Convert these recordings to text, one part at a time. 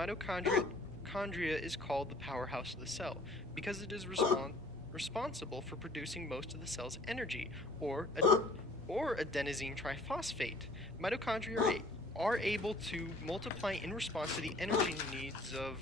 Mitochondria is called the powerhouse of the cell because it is responsible for producing most of the cell's energy, or adenosine triphosphate. Mitochondria are able to multiply in response to the energy needs of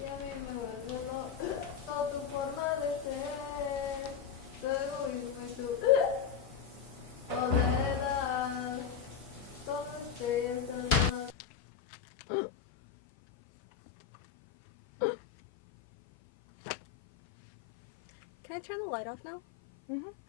Y a mí me vuelve loco tu forma de ser, tu egoísmo y tu soledad. Todo estoy entonado. Can I turn the light off now? Mm-hmm.